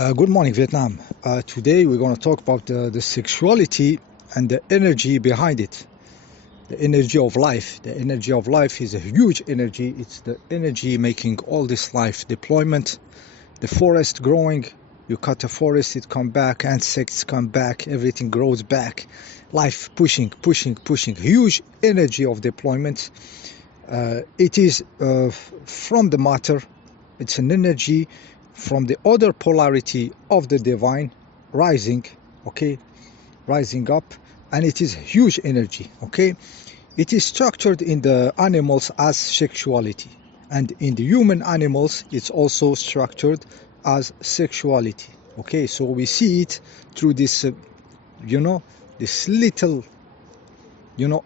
Good morning, Vietnam. Today we're going to talk about the sexuality and the energy behind it. The energy of life. The energy of life is a huge energy. It's the energy making all this life deployment. The forest growing. You cut a forest, it come back, insects come back, everything grows back. Life pushing. Huge energy of deployment. It is from the matter. It's an energy from the other polarity of the divine rising, okay, rising up, and it is huge energy, okay. It is structured in the animals as sexuality, and in the human animals it's also structured as sexuality, okay. So we see it through this this little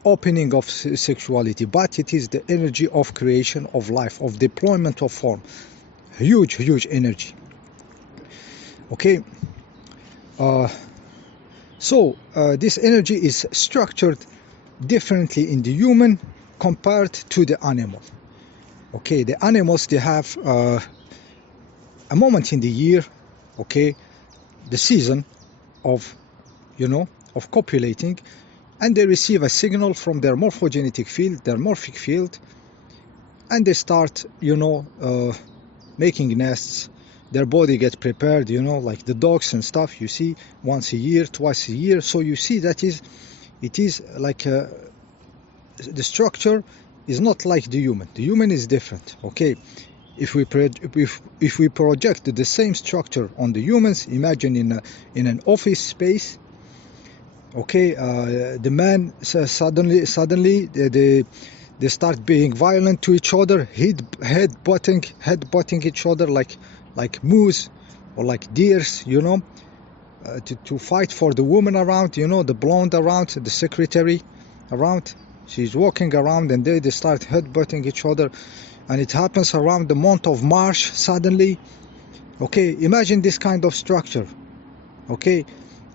opening of sexuality, but it is the energy of creation of life, of deployment of form. Huge energy, okay. This energy is structured differently in the human compared to the animal, okay. The animals, they have a moment in the year, okay, the season of of copulating, and they receive a signal from their morphogenetic field, their morphic field, and they start making nests. Their body gets prepared, like the dogs and stuff, you see, once a year, twice a year. So you see that it is like the structure is not like the human. The human is different, okay. If we project the same structure on the humans, imagine in an office space, okay, the man suddenly they start being violent to each other, headbutting each other like moose or like deers, to fight for the woman around, the blonde around, the secretary around. She's walking around and they start headbutting each other, and it happens around the month of March suddenly, okay. Imagine this kind of structure, okay.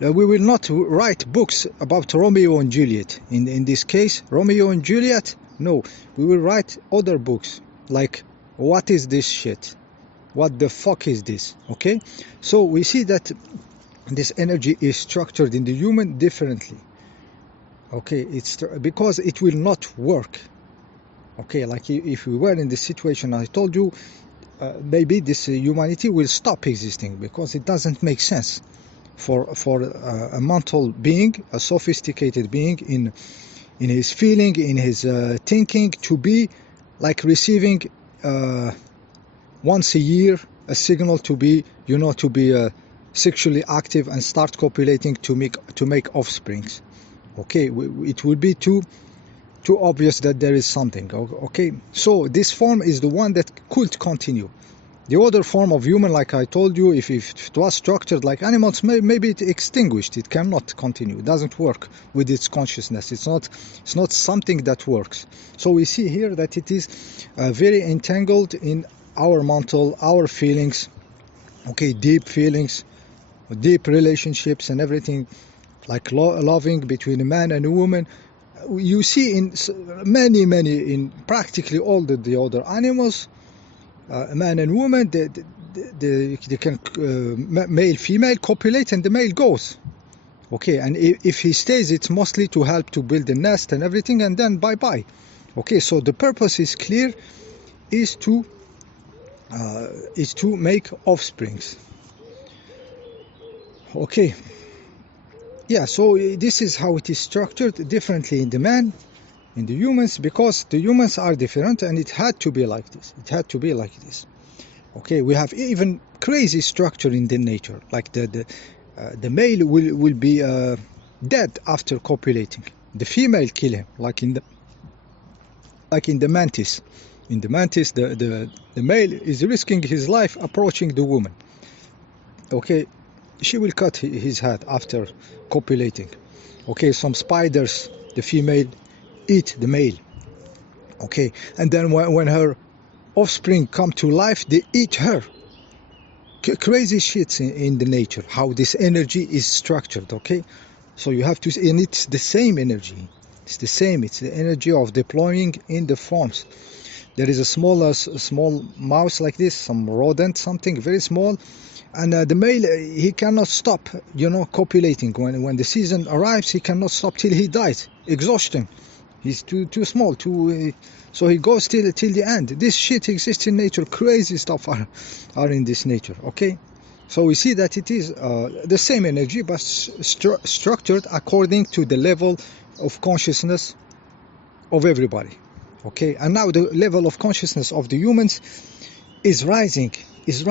We will not write books about Romeo and Juliet. In this case, Romeo and Juliet, no, we will write other books like, what is this shit? What the fuck is this? Okay, so we see that this energy is structured in the human differently, okay. It's because it will not work, okay. Like if we were in the situation I told you, maybe this humanity will stop existing, because it doesn't make sense for a mental being, a sophisticated being in his feeling, in his thinking, to be like receiving once a year a signal to be sexually active and start copulating to make offsprings, okay. It will be too obvious that there is something, okay. So this form is the one that could continue. The other form of human, like I told you, if it was structured like animals, maybe it extinguished. It cannot continue. It doesn't work with its consciousness. It's not something that works. So we see here that it is very entangled in our mental, our feelings, okay, deep feelings, deep relationships and everything, like loving between a man and a woman. You see in many, in practically all the other animals, a man and woman, they can male female copulate, and the male goes, okay. And if he stays, it's mostly to help to build a nest and everything, and then bye, okay. So the purpose is clear, is to make offsprings, okay. Yeah, so this is how it is structured differently in the man, in the humans, because the humans are different, and it had to be like this. Okay, we have even crazy structure in the nature, like the male will be dead after copulating. The female kill him, like in the mantis. In the mantis, the male is risking his life approaching the woman, okay. She will cut his head after copulating, okay. Some spiders, the female eat the male, okay. And then when her offspring come to life, they eat her. Crazy shit in the nature, how this energy is structured, okay. So you have to, and it's the same energy, it's the energy of deploying in the forms. there is a small mouse like this, some rodent, something very small, and the male, he cannot stop, copulating. When the season arrives, he cannot stop till he dies, exhaustion. He's too small, so he goes till the end. This shit exists in nature. Crazy stuff are in this nature. Okay, so we see that it is the same energy, but structured according to the level of consciousness of everybody. Okay, and now the level of consciousness of the humans is rising. Is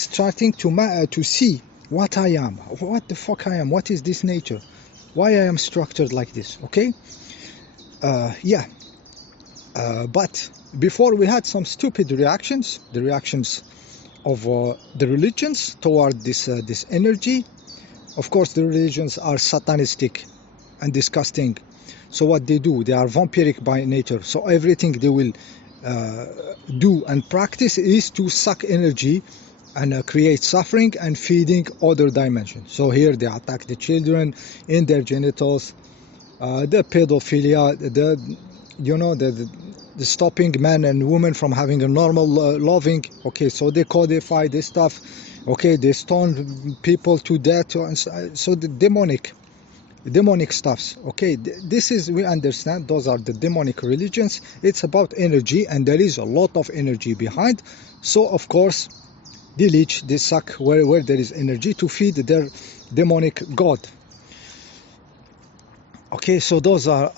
starting to see what I am, what the fuck I am, what is this nature, why I am structured like this. Okay, but before we had some stupid reactions, the reactions of the religions toward this energy. Of course, the religions are satanistic and disgusting. So what they do, they are vampiric by nature. So everything they will do and practice is to suck energy and create suffering and feeding other dimensions. So here they attack the children in their genitals, the pedophilia, the stopping men and women from having a normal loving. Okay, so they codify this stuff. Okay, they stone people to death. So the demonic stuffs. Okay, this is, we understand, those are the demonic religions. It's about energy, and there is a lot of energy behind. So of course they leech, they suck where there is energy to feed their demonic god. Okay, so those are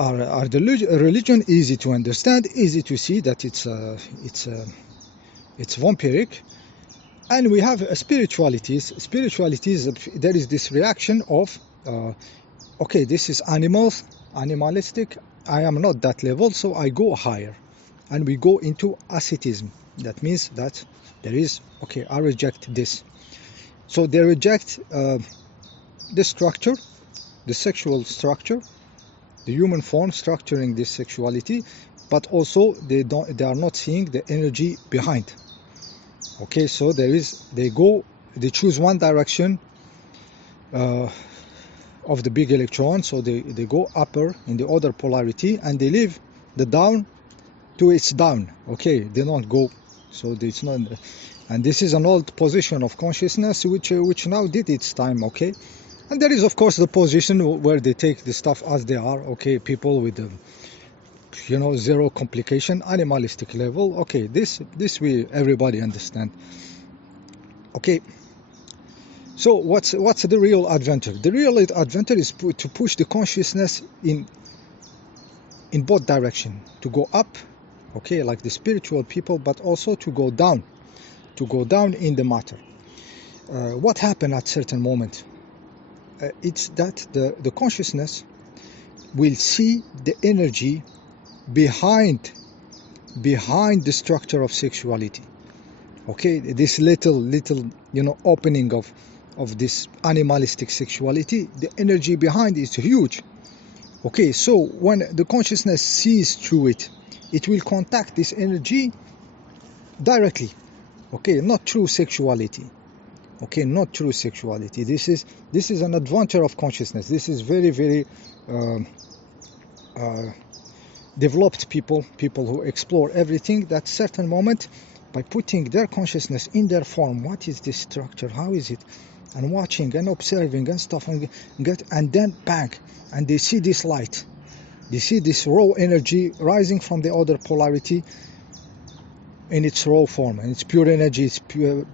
the religion. Easy to understand, easy to see that it's vampiric. And we have spiritualities. There is this reaction of okay, this is animalistic. I am not that level, so I go higher, and we go into asceticism. That means that there is, okay, I reject this. So they reject the structure, the sexual structure, the human form structuring this sexuality, but also they are not seeing the energy behind. Okay, so they choose one direction of the big electron, so they go upper in the other polarity, and they leave the down to its down. Okay, they don't go, so it's not. And this is an old position of consciousness which now did its time. Okay, and there is of course the position where they take the stuff as they are. Okay, people with zero complication, animalistic level. Okay, this everybody understand. Okay, so what's the real adventure? The real adventure is to push the consciousness in both direction, to go up, okay, like the spiritual people, but also to go down in the matter. What happened at certain moment? It's that the consciousness will see the energy behind the structure of sexuality. Okay, this little opening of this animalistic sexuality, the energy behind is huge. Okay, so when the consciousness sees through it, it will contact this energy directly. Okay, not through sexuality. Okay, not through sexuality. This is an adventure of consciousness. This is very, very developed people who explore everything. That certain moment, by putting their consciousness in their form, what is this structure, how is it, and watching and observing and stuff, and then bang, and they see this light, they see this raw energy rising from the other polarity in its raw form, and it's pure energy, it's pure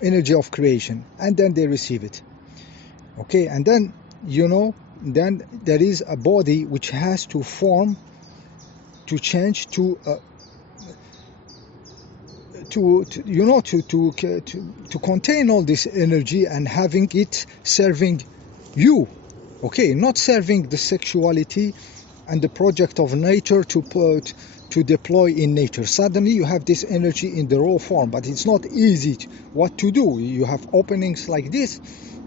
energy of creation, and then they receive it. Okay, and then then there is a body which has to form, to change, to contain all this energy and having it serving you. Okay, not serving the sexuality and the project of nature to deploy in nature. Suddenly you have this energy in the raw form, but it's not easy what to do. You have openings like this,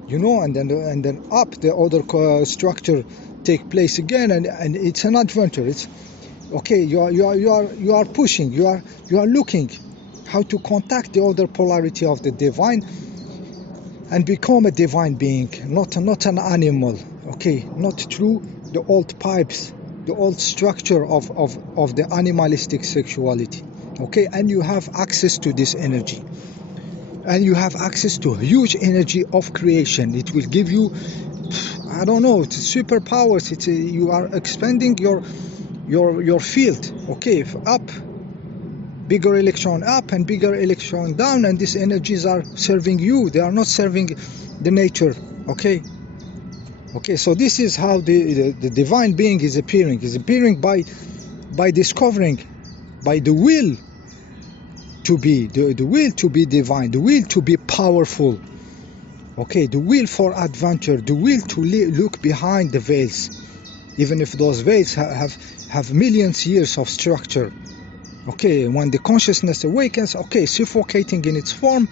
and then up the other structure take place again, and it's an adventure. It's okay. You are pushing. You are looking how to contact the other polarity of the divine and become a divine being, not an animal. Okay, not through the old pipes, the old structure of the animalistic sexuality. okay, and you have access to this energy, and you have access to huge energy of creation. It will give you, I don't know, it's superpowers. It's you are expanding your field, okay, up, bigger electron up and bigger electron down, and these energies are serving you. They are not serving the nature, okay. Okay, so this is how the divine being is appearing. Is appearing by discovering, by the will to be, the will to be divine, the will to be powerful, okay, the will for adventure, the will to look behind the veils, even if those veils have millions years of structure. Okay, when the consciousness awakens, okay, suffocating in its form,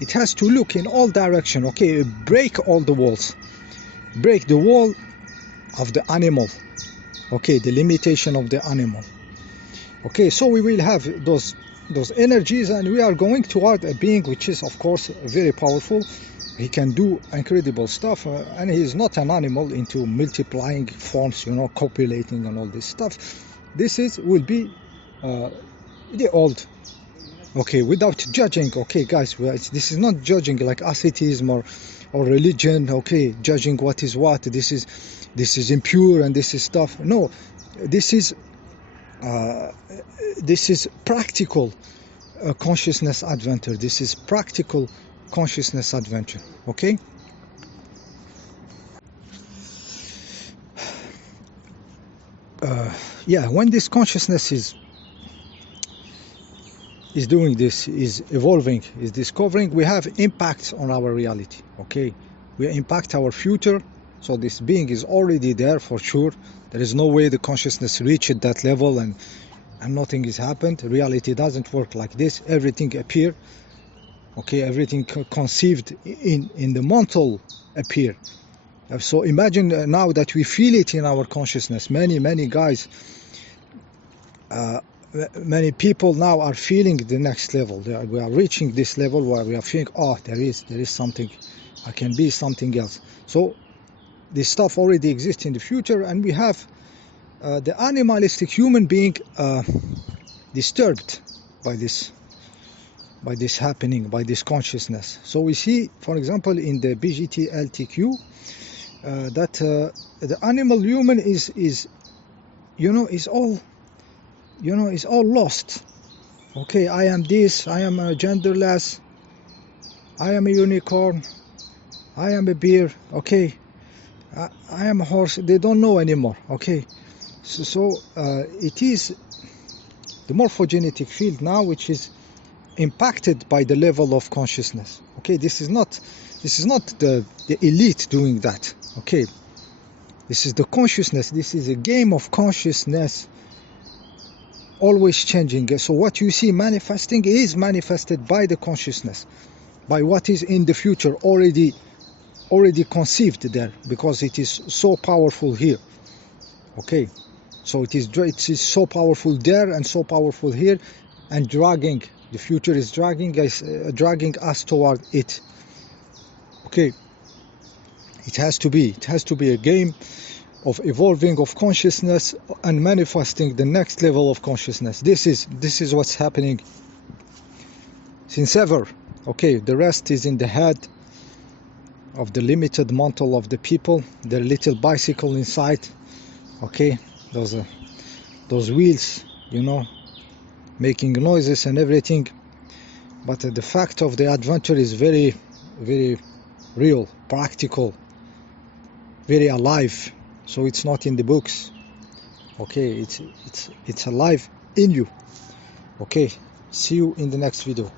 it has to look in all direction, okay, break all the walls, break the wall of the animal, okay, the limitation of the animal. Okay, so we will have those energies, and we are going toward a being which is, of course, very powerful. He can do incredible stuff, and he is not an animal into multiplying forms, you know, copulating and all this stuff. This will be the old, okay, without judging, okay, guys. This is not judging like asceticism or religion, okay, judging what is what. This is impure and this is stuff. No, this is practical consciousness adventure. This is practical consciousness adventure, okay. Yeah, when this consciousness is doing this, is evolving, is discovering, we have impacts on our reality, okay. We impact our future. So this being is already there for sure. There is no way the consciousness reached that level and nothing has happened. Reality doesn't work like this. Everything appear, okay, everything conceived in the mental appear. So imagine now that we feel it in our consciousness. Many guys, many people now are feeling the next level. We are reaching this level where we are feeling, oh, there is something, I can be something else. So this stuff already exists in the future, and we have the animalistic human being disturbed by this happening, by this consciousness. So we see, for example, in the BGT LTQ, that the animal human is all, is all lost. Okay, I am this, I am a genderless, I am a unicorn, I am a bear, okay, I am a horse. They don't know anymore, okay. So it is the morphogenetic field now which is impacted by the level of consciousness, okay. This is not the elite doing that, okay. This is the consciousness. This is a game of consciousness, always changing. So what you see manifesting is manifested by the consciousness, by what is in the future already conceived there, because it is so powerful here, okay. So it is so powerful there and so powerful here, and dragging, the future is dragging us toward it, okay. It has to be a game of evolving of consciousness and manifesting the next level of consciousness. This is what's happening since ever, okay. The rest is in the head of the limited mental of the people, their little bicycle inside, okay. Those wheels, making noises and everything, but the fact of the adventure is very, very real, practical, very alive. So it's not in the books, okay. It's alive in you, okay. See you in the next video.